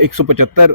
175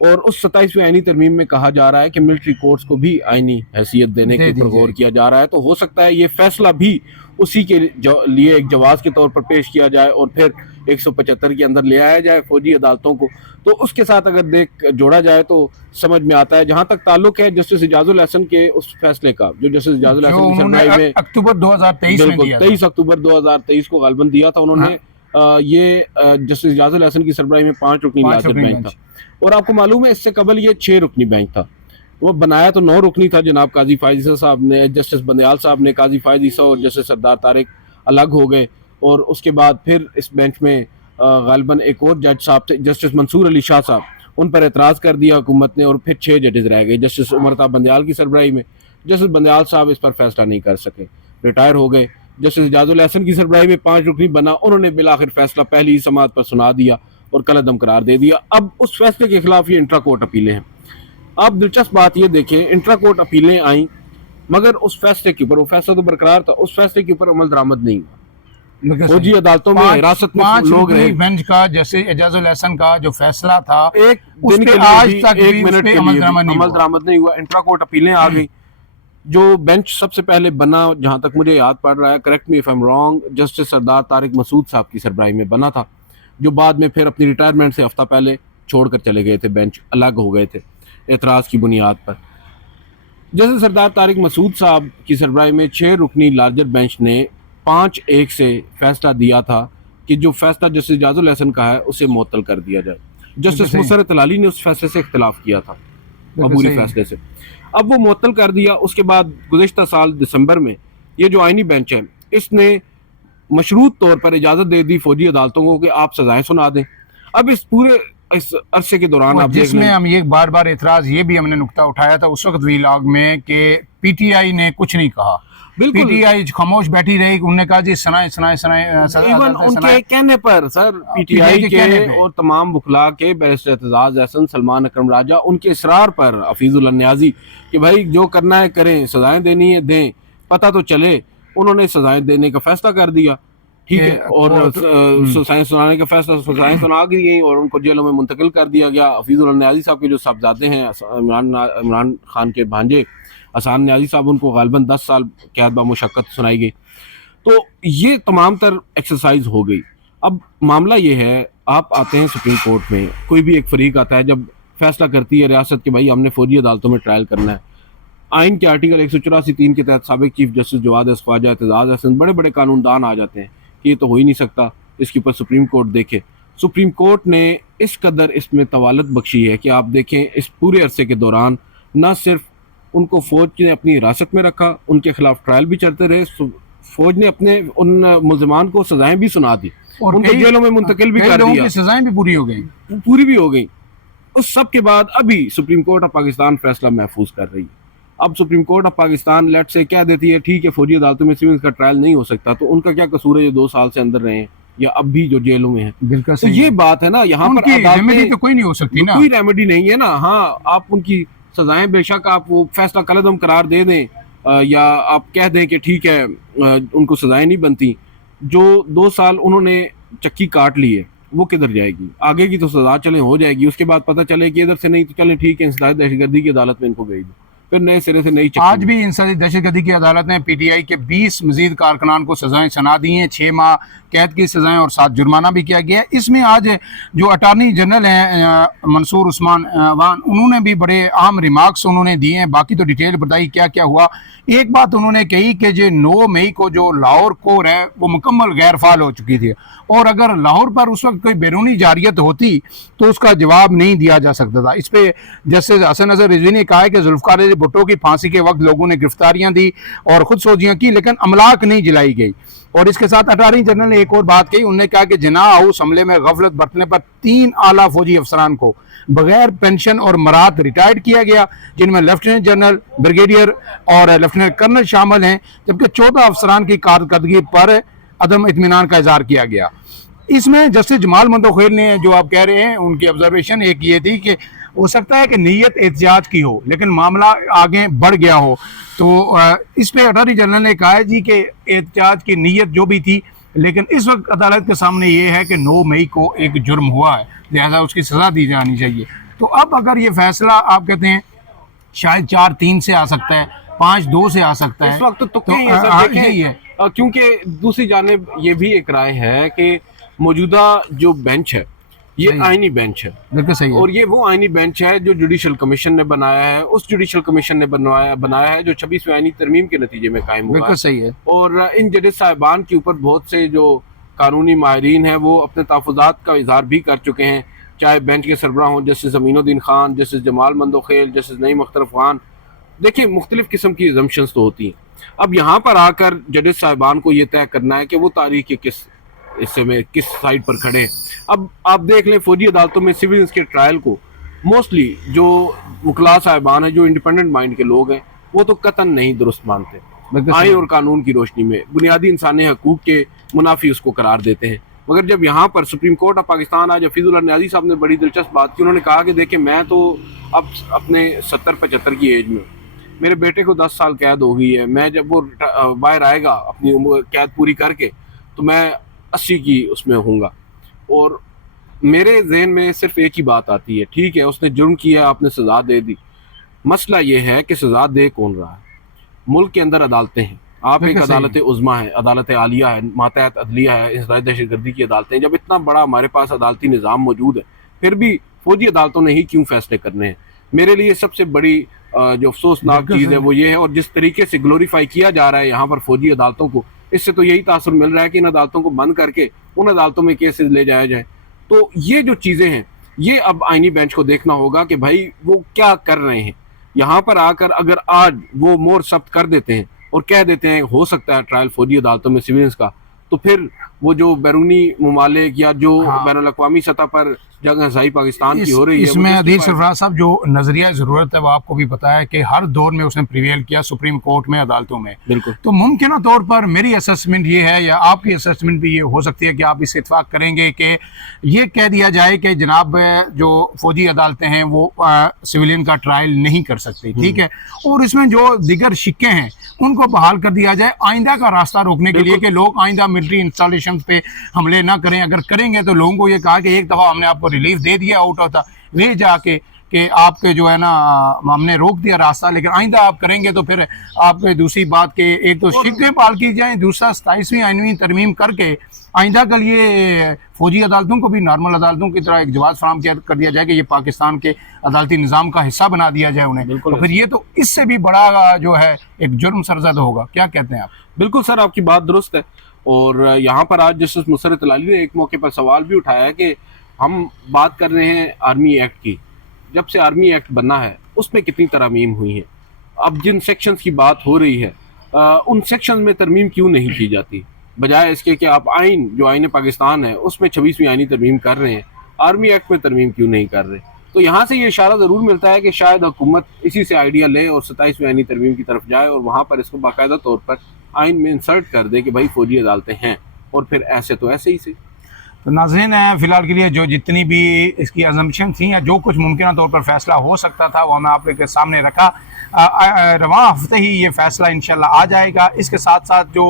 اور اس 27ویں آئینی ترمیم میں کہا جا رہا ہے کہ ملٹری کورٹس کو بھی آئینی حیثیت دینے کے اوپر غور کیا جا رہا ہے. تو ہو سکتا ہے یہ فیصلہ بھی اسی کے لیے ایک جواز کے طور پر پیش کیا جائے اور پھر 175 کے اندر لے آیا جائے فوجی عدالتوں کو. تو اس کے ساتھ اگر جوڑا جائے تو سمجھ میں آتا ہے. جہاں تک تعلق ہے جسٹس اعجاز الحسن کے اس فیصلے کا جو جسٹس اعجاز الحسن کی سربراہی میں اکتوبر 2023 میں دیا 23 اکتوبر 2023 کو غالباً دیا تھا انہوں نے. یہ جسٹس اعجاز الحسن کی سربراہی میں 5 رکنی لارجر بینچ تھا اور آپ کو معلوم ہے اس سے قبل یہ 6 رکنی بینچ تھا. وہ بنایا تو 9 رکنی تھا جناب قاضی فائز عیسیٰ صاحب نے, جسٹس بندیال صاحب نے, قاضی فائز عیسیٰ اور جسٹس سردار طارق الگ ہو گئے. اور اس کے بعد پھر اس بینچ میں غالباً ایک اور جج صاحب تھے جسٹس منصور علی شاہ صاحب, ان پر اعتراض کر دیا حکومت نے اور پھر 6 ججز رہ گئے جسٹس عمرتا بندیال کی سربراہی میں. جسٹس بندیال صاحب اس پر فیصلہ نہیں کر سکے, ریٹائر ہو گئے. جسٹس اعجاز الحسن کی سربراہی میں 5 رکنی بنا, انہوں نے بالآخر فیصلہ پہلی ہی سماعت پر سنا دیا اور کالعدم قرار دے دیا. اب اس فیصلے کے خلاف یہ انٹرا کورٹ اپیلیں ہیں. آپ دلچسپ بات یہ دیکھیں, انٹرا کورٹ اپیلیں آئیں مگر اس فیصلے کے اوپر, وہ فیصلہ تو برقرار تھا, اس فیصلے کے اوپر عمل درآمد نہیں ہوا. فوجی عدالتوں میں حراست میں لوگ رہے. بینچ کا جیسے اعجاز الحسن کا جو فیصلہ تھا ایک اس دن پہ کے آج لیے تک ایک منٹ کے لیے عمل درآمد نہیں ہوا. انٹرا کورٹ اپیلیں آ گئی. جو بینچ سب سے پہلے بنا, جہاں تک مجھے یاد پڑ رہا ہے, correct me if I am wrong, justice سردار طارق مسعود صاحب کی سربراہی میں بنا تھا, جو بعد میں پھر اپنی ریٹائرمنٹ سے ہفتہ پہلے چھوڑ کر چلے گئے تھے, بینچ الگ ہو گئے تھے اعتراض کی بنیاد پر. جیسے سردار طارق مسعود صاحب کی سربراہی میں 6 رکنی لارجر بینچ نے 5-1 سے فیصلہ دیا تھا کہ جو فیصلہ جسٹس اعجاز الحسن کا ہے اسے معطل کر دیا جائے. جسٹس مسرت علالی نے اس فیصلے سے اختلاف کیا تھا, عبوری فیصلے سے. اب وہ معطل کر دیا. اس کے بعد گزشتہ سال دسمبر میں یہ جو آئینی بینچ ہے اس نے مشروط طور پر اجازت دے دی فوجی عدالتوں کو کہ آپ سزائیں سنا دیں. اب اس پورے اس عرصے کے دوران آپ جس میں ہم یہ بار بار اعتراض یہ بھی ہم نے نقطہ اٹھایا تھا اس وقت ویلاگ میں کہ پی ٹی آئی نے کچھ نہیں کہا. پی ٹی آئی خاموش بیٹھی رہی, انہوں نے کہا جی سنائیں. ایون ان کے کہنے پر سر, پی ٹی آئی کے اور تمام وکلاء کے, بیرسٹر اعتزاز احسن, سلمان اکرم راجہ, ان کے اصرار پر حفیظ اللہ نیازی کہ بھائی جو کرنا ہے کریں, سزائیں دینی ہے دیں, پتہ تو چلے. انہوں نے سزائیں دینے کا فیصلہ کر دیا, ٹھیک ہے, اور سزائیں سنانے کا فیصلہ, سزائیں سنا دی گئیں اور ان کو جیلوں میں منتقل کر دیا گیا. حفیظ اللہ نیازی صاحب کے جو صاحبزادے ہیں, عمران خان کے بھانجے احسان نیازی صاحب, ان کو غالباً 10 سال قید بمشقت سنائی گئی. تو یہ تمام تر ایکسرسائز ہو گئی. اب معاملہ یہ ہے, آپ آتے ہیں سپریم کورٹ میں, کوئی بھی ایک فریق آتا ہے, جب فیصلہ کرتی ہے ریاست کہ بھائی ہم نے فوجی عدالتوں میں ٹرائل کرنا ہے, آئین کے آرٹیکل 184(3) کے تحت سابق چیف جسٹس جواد خواجہ, اعتزاز احسن, بڑے بڑے قانون دان آ جاتے ہیں کہ یہ تو ہو ہی نہیں سکتا, اس کے اوپر سپریم کورٹ دیکھے. سپریم کورٹ نے اس قدر اس میں طوالت بخشی ہے کہ آپ دیکھیں اس پورے عرصے کے دوران نہ صرف ان کو فوج نے اپنی حراست میں رکھا, ان کے خلاف ٹرائل بھی چلتے رہے, فوج نے اپنے ان ملزمان کو سزائیں بھی سنا دی, ان کو جیلوں میں منتقل بھی کر دیا, سزائیں بھی پوری ہو گئی. اس سب کے بعد ابھی سپریم کورٹ آف پاکستان فیصلہ محفوظ کر رہی ہے. اب supreme court of Pakistan late سے کہہ دیتی ہے ٹھیک ہے فوجی عدالتوں میں سیونز کا ٹرائل نہیں ہو سکتا, تو ان کا کیا قصور ہے جو 2 سال سے اندر رہے ہیں یا اب بھی جو جیلوں میں ہیں. بالکل تو یہ بات ہے نا, یہاں پر ریمیڈی تو کوئی نہیں ہو سکتی نا, کوئی ریمیڈی نہیں ہے نا. ہاں آپ ان کی سزائیں بے شک آپ وہ فیصلہ کالعدم قرار دے دیں یا آپ کہہ دیں کہ ٹھیک ہے ان کو سزائیں نہیں بنتی. جو 2 سال انہوں نے چکی کاٹ لی ہے وہ کدھر جائے گی؟ آگے کی تو سزا چلیں ہو جائے گی, اس کے بعد پتہ چلے کہ ادھر سے نہیں تو چلیں ٹھیک ہے انسداد دہشت گردی کی عدالت میں ان کو بھیج دو, پھر نئے سرے سے نئی چکی. آج بھی انسداد دہشت گردی کی عدالت نے پی ٹی آئی کے 20 مزید کارکنان کو سزائیں سنا دی ہیں, 6 ماہ قید کی سزائیں اور 7 جرمانہ بھی کیا گیا ہے. اس میں آج جو اٹارنی جنرل ہیں منصور عثمان وان, انہوں نے بھی بڑے اہم ریمارکس انہوں نے دیے ہیں. باقی تو ڈیٹیل بتائی کیا کیا ہوا. ایک بات انہوں نے کہی کہ جو 9 مئی کو جو لاہور کور ہے وہ مکمل غیر فعال ہو چکی تھی, اور اگر لاہور پر اس وقت کوئی بیرونی جارحیت ہوتی تو اس کا جواب نہیں دیا جا سکتا تھا. اس پہ جسٹس حسن اظہر رضوی نے کہا ہے کہ ذوالفقار علی بھٹو کی پھانسی کے وقت لوگوں نے گرفتاریاں دی اور خود سوزیاں کی, لیکن املاک نہیں جلائی گئی. اور اس کے ساتھ اٹارنی جنرل نے ایک اور بات کہی, انہوں نے کہا کہ جناح ہاؤس حملے میں غفلت برتنے پر 3 اعلیٰ فوجی افسران کو بغیر پینشن اور مراد ریٹائرڈ کیا گیا, جن میں لیفٹیننٹ جنرل, بریگیڈیئر اور لیفٹیننٹ کرنل شامل ہیں, جبکہ 14 افسران کی کارکردگی پر عدم اطمینان کا اظہار کیا گیا. اس میں جسٹس جمال مندوخیل نے جو آپ کہہ رہے ہیں ان کی آبزرویشن ایک یہ تھی کہ ہو سکتا ہے کہ نیت احتجاج کی ہو لیکن معاملہ آگے بڑھ گیا ہو, تو اس پہ اٹارنی جنرل نے کہا ہے جی کہ احتجاج کی نیت جو بھی تھی, لیکن اس وقت عدالت کے سامنے یہ ہے کہ 9 مئی کو ایک جرم ہوا ہے, لہذا اس کی سزا دی جانی چاہیے. تو اب اگر یہ فیصلہ آپ کہتے ہیں شاید 4-3 سے آ سکتا ہے، 5-2 سے آ سکتا ہے، اس وقت تو یہی ہے کیونکہ دوسری جانب یہ بھی ایک رائے ہے کہ موجودہ جو بینچ ہے یہ آئینی بینچ ہے، بالکل صحیح ہے، اور یہ وہ آئینی بینچ ہے جو جوڈیشل کمیشن نے بنایا ہے، اس جوڈیشل کمیشن نے بنایا ہے جو 26ویں آئینی ترمیم کے نتیجے میں قائم ہوا ہے۔ بالکل صحیح ہے، اور ان ججز صاحبان کے اوپر بہت سے جو قانونی ماہرین ہیں وہ اپنے تحفظات کا اظہار بھی کر چکے ہیں، چاہے بینچ کے سربراہ ہوں جسٹس امین الدین خان، جسٹس جمال مندوخیل، جسٹس نعیم اختر افغان۔ دیکھیں مختلف قسم کی ایگزمپشنز تو ہوتی ہیں، اب یہاں پر آ کر ججز صاحبان کو یہ طے کرنا ہے کہ وہ تاریخ کے کس حصے میں کس سائڈ پر کھڑے ہیں۔ اب آپ دیکھ لیں فوجی عدالتوں میں سیولز کے ٹرائل کو موسٹلی جو وکلاء صاحبان ہیں، جو انڈیپینڈنٹ مائنڈ کے لوگ ہیں، وہ تو قطعاً نہیں درست مانتے، آئین اور قانون کی روشنی میں بنیادی انسانی حقوق کے منافی اس کو قرار دیتے ہیں۔ مگر جب یہاں پر سپریم کورٹ آف پاکستان آج حفیظ اللہ نیازی صاحب نے بڑی دلچسپ بات کی، انہوں نے کہا کہ دیکھیں میں تو اب اپنے 70-75 کی ایج میں، میرے بیٹے کو 10 سال قید ہو گئی ہے، میں جب وہ باہر آئے گا اپنی قید پوری کر کے تو میں 80 کی اس میں ہوں گا، اور میرے ذہن میں صرف ایک ہی بات آتی ہے، ٹھیک ہے اس نے جرم کیا، آپ نے سزا دے دی، مسئلہ یہ ہے کہ سزا دے کون رہا ہے؟ ملک کے اندر عدالتیں ہیں، آپ ایک عدالت عظمیٰ ہے، عدالت عالیہ ہے، ماتحت عدلیہ ہے، انسداد دہشت گردی کی عدالتیں ہیں۔ جب اتنا بڑا ہمارے پاس عدالتی نظام موجود ہے پھر بھی فوجی عدالتوں نے ہی کیوں فیصلے کرنے ہیں؟ میرے لیے سب سے بڑی جو افسوسناک چیز ہے وہ یہ ہے، اور جس طریقے سے گلوریفائی کیا جا رہا ہے یہاں پر فوجی عدالتوں کو، اس سے تو یہی تاثر مل رہا ہے کہ ان عدالتوں کو بند کر کے ان عدالتوں میں کیسز لے جایا جائے۔ تو یہ جو چیزیں ہیں یہ اب آئینی بینچ کو دیکھنا ہوگا کہ بھائی وہ کیا کر رہے ہیں۔ یہاں پر آ کر اگر آج وہ مور ثبت کر دیتے ہیں اور کہہ دیتے ہیں ہو سکتا ہے ٹرائل فوجی عدالتوں میں سیولینز کا، تو پھر وہ جو بیرونی ممالک یا جو بین الاقوامی سطح پر جنگ ہنسائی پاکستان کی ہو رہی ہے، اس میں عدیل سرفراز صاحب جو نظریہ ضرورت ہے وہ آپ کو بھی پتا ہے کہ ہر دور میں اس نے پریویل کیا سپریم کورٹ میں، عدالتوں میں، بالکل۔ تو ممکنہ طور پر میری اسسمنٹ یہ ہے یا آپ کی اسسمنٹ بھی یہ ہو سکتی ہے کہ آپ اس سے اتفاق کریں گے کہ یہ کہہ دیا جائے کہ جناب جو فوجی عدالتیں ہیں وہ سویلین کا ٹرائل نہیں کر سکتے، ٹھیک ہے، اور اس میں جو دیگر شکے ہیں ان کو بحال کر دیا جائے آئندہ کا راستہ روکنے کے لیے کہ لوگ آئندہ ملٹری انسٹالیشن پہ حملے نہ کریں۔ اگر کریں گے تو لوگوں کو یہ کہا کہ ایک دفعہ ہم نے آپ کو ریلیف دے دیا آؤٹ آف دا وے جا کے کہ آپ کے جو ہے نا ہم نے روک دیا راستہ، لیکن آئندہ آپ کریں گے تو پھر آپ کے دوسری بات کہ ایک تو شکیں بحال کی جائیں، دوسرا 27ویں آئینوی ترمیم کر کے آئندہ کے لیے فوجی عدالتوں کو بھی نارمل عدالتوں کی طرح ایک جواز فراہم کر دیا جائے کہ یہ پاکستان کے عدالتی نظام کا حصہ بنا دیا جائے انہیں، تو پھر یہ تو اس سے بھی بڑا جو ہے ایک جرم سرزد ہوگا۔ کیا کہتے ہیں آپ؟ بالکل سر، آپ کی بات درست ہے، اور یہاں پر آج جسٹس مسرت علی نے ایک موقع پر سوال بھی اٹھایا ہے کہ ہم بات کر رہے ہیں آرمی ایکٹ کی، جب سے آرمی ایکٹ بنا ہے اس میں کتنی ترامیم ہوئی ہیں، اب جن سیکشنز کی بات ہو رہی ہے ان سیکشنز میں ترمیم کیوں نہیں کی جاتی، بجائے اس کے کہ آپ جو آئین پاکستان ہے اس میں 26ویں آئینی ترمیم کر رہے ہیں، آرمی ایکٹ میں ترمیم کیوں نہیں کر رہے؟ تو یہاں سے یہ اشارہ ضرور ملتا ہے کہ شاید حکومت اسی سے آئیڈیا لے اور 27ویں آئینی ترمیم کی طرف جائے اور وہاں پر اس کو باقاعدہ طور پر آئین میں انسرٹ کر دے کہ بھائی فوجی عدالتیں ہیں، اور پھر ایسے تو ایسے ہی سے۔ تو ناظرین فی الحال کے لیے جو جتنی بھی اس کی ازمپشن تھیں یا جو کچھ ممکنہ طور پر فیصلہ ہو سکتا تھا وہ ہمیں آپ کے سامنے رکھا۔ رواں ہفتے ہی یہ فیصلہ انشاءاللہ آ جائے گا۔ اس کے ساتھ ساتھ جو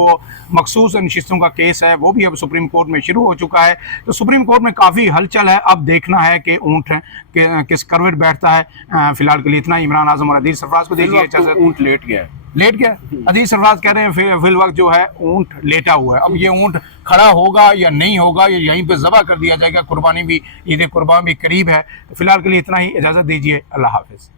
مخصوص نشستوں کا کیس ہے وہ بھی اب سپریم کورٹ میں شروع ہو چکا ہے، تو سپریم کورٹ میں کافی ہلچل ہے، اب دیکھنا ہے کہ اونٹ کس کروٹ بیٹھتا ہے۔ فی الحال کے لیے اتنا ہی۔ عمران اعظم اور عدیل سرفراز کو دیکھیے اجازت۔ اونٹ لیٹ گیا ہے، لیٹ گیا عدیل سرفراز کہہ رہے ہیں فی الوقت جو ہے اونٹ لیٹا ہوا ہے، اب یہ اونٹ کھڑا ہوگا یا نہیں ہوگا یا یہیں پہ ذبح کر دیا جائے گا، قربانی بھی عید قربان بھی قریب ہے۔ فی الحال کے لیے اتنا ہی، اجازت دیجیے، اللہ حافظ۔